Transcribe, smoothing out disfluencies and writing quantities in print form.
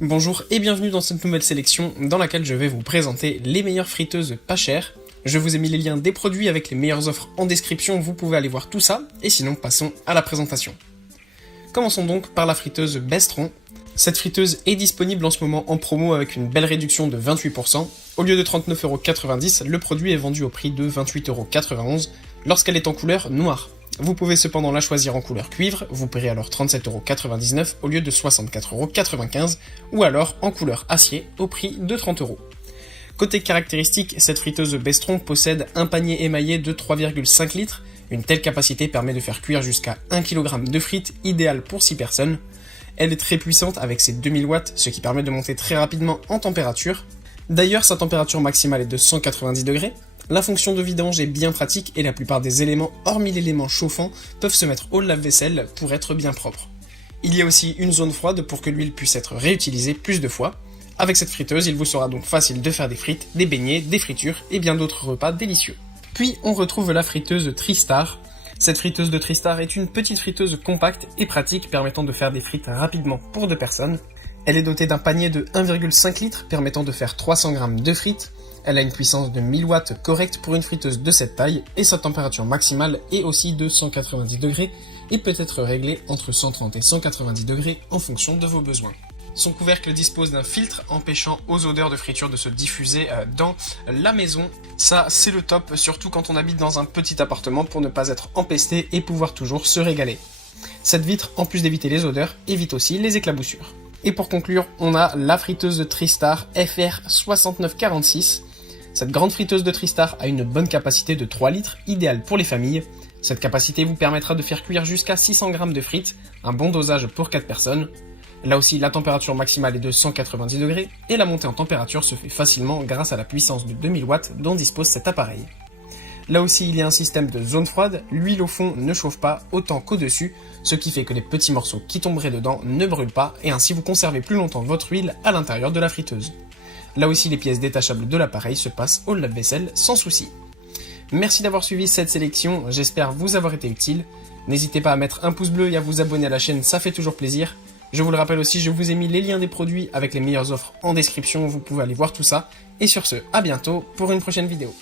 Bonjour et bienvenue dans cette nouvelle sélection dans laquelle je vais vous présenter les meilleures friteuses pas chères. Je vous ai mis les liens des produits avec les meilleures offres en description, vous pouvez aller voir tout ça, et sinon passons à la présentation. Commençons donc par la friteuse Bestron. Cette friteuse est disponible en ce moment en promo avec une belle réduction de 28%. Au lieu de 39,90€, le produit est vendu au prix de 28,91€ lorsqu'elle est en couleur noire. Vous pouvez cependant la choisir en couleur cuivre, vous paierez alors 37,99€ au lieu de 64,95€ ou alors en couleur acier au prix de 30€. Côté caractéristiques, cette friteuse Bestron possède un panier émaillé de 3,5 litres. Une telle capacité permet de faire cuire jusqu'à 1 kg de frites, idéal pour 6 personnes. Elle est très puissante avec ses 2000 watts, ce qui permet de monter très rapidement en température. D'ailleurs, sa température maximale est de 190 degrés. La fonction de vidange est bien pratique et la plupart des éléments, hormis l'élément chauffant, peuvent se mettre au lave-vaisselle pour être bien propre. Il y a aussi une zone froide pour que l'huile puisse être réutilisée plus de fois. Avec cette friteuse, il vous sera donc facile de faire des frites, des beignets, des fritures et bien d'autres repas délicieux. Puis on retrouve la friteuse Tristar. Cette friteuse de Tristar est une petite friteuse compacte et pratique permettant de faire des frites rapidement pour 2 personnes. Elle est dotée d'un panier de 1,5 litres permettant de faire 300 g de frites. Elle a une puissance de 1000 watts correcte pour une friteuse de cette taille et sa température maximale est aussi de 190 degrés et peut être réglée entre 130 et 190 degrés en fonction de vos besoins. Son couvercle dispose d'un filtre empêchant aux odeurs de friture de se diffuser dans la maison. Ça, c'est le top, surtout quand on habite dans un petit appartement pour ne pas être empesté et pouvoir toujours se régaler. Cette vitre, en plus d'éviter les odeurs, évite aussi les éclaboussures. Et pour conclure, on a la friteuse de Tristar FR6946. Cette grande friteuse de Tristar a une bonne capacité de 3 litres, idéale pour les familles. Cette capacité vous permettra de faire cuire jusqu'à 600 g de frites, un bon dosage pour 4 personnes. Là aussi, la température maximale est de 190 degrés et la montée en température se fait facilement grâce à la puissance de 2000 watts dont dispose cet appareil. Là aussi, il y a un système de zone froide, l'huile au fond ne chauffe pas autant qu'au-dessus, ce qui fait que les petits morceaux qui tomberaient dedans ne brûlent pas et ainsi vous conservez plus longtemps votre huile à l'intérieur de la friteuse. Là aussi, les pièces détachables de l'appareil se passent au lave-vaisselle sans souci. Merci d'avoir suivi cette sélection, j'espère vous avoir été utile. N'hésitez pas à mettre un pouce bleu et à vous abonner à la chaîne, ça fait toujours plaisir. Je vous le rappelle aussi, je vous ai mis les liens des produits avec les meilleures offres en description, vous pouvez aller voir tout ça. Et sur ce, à bientôt pour une prochaine vidéo.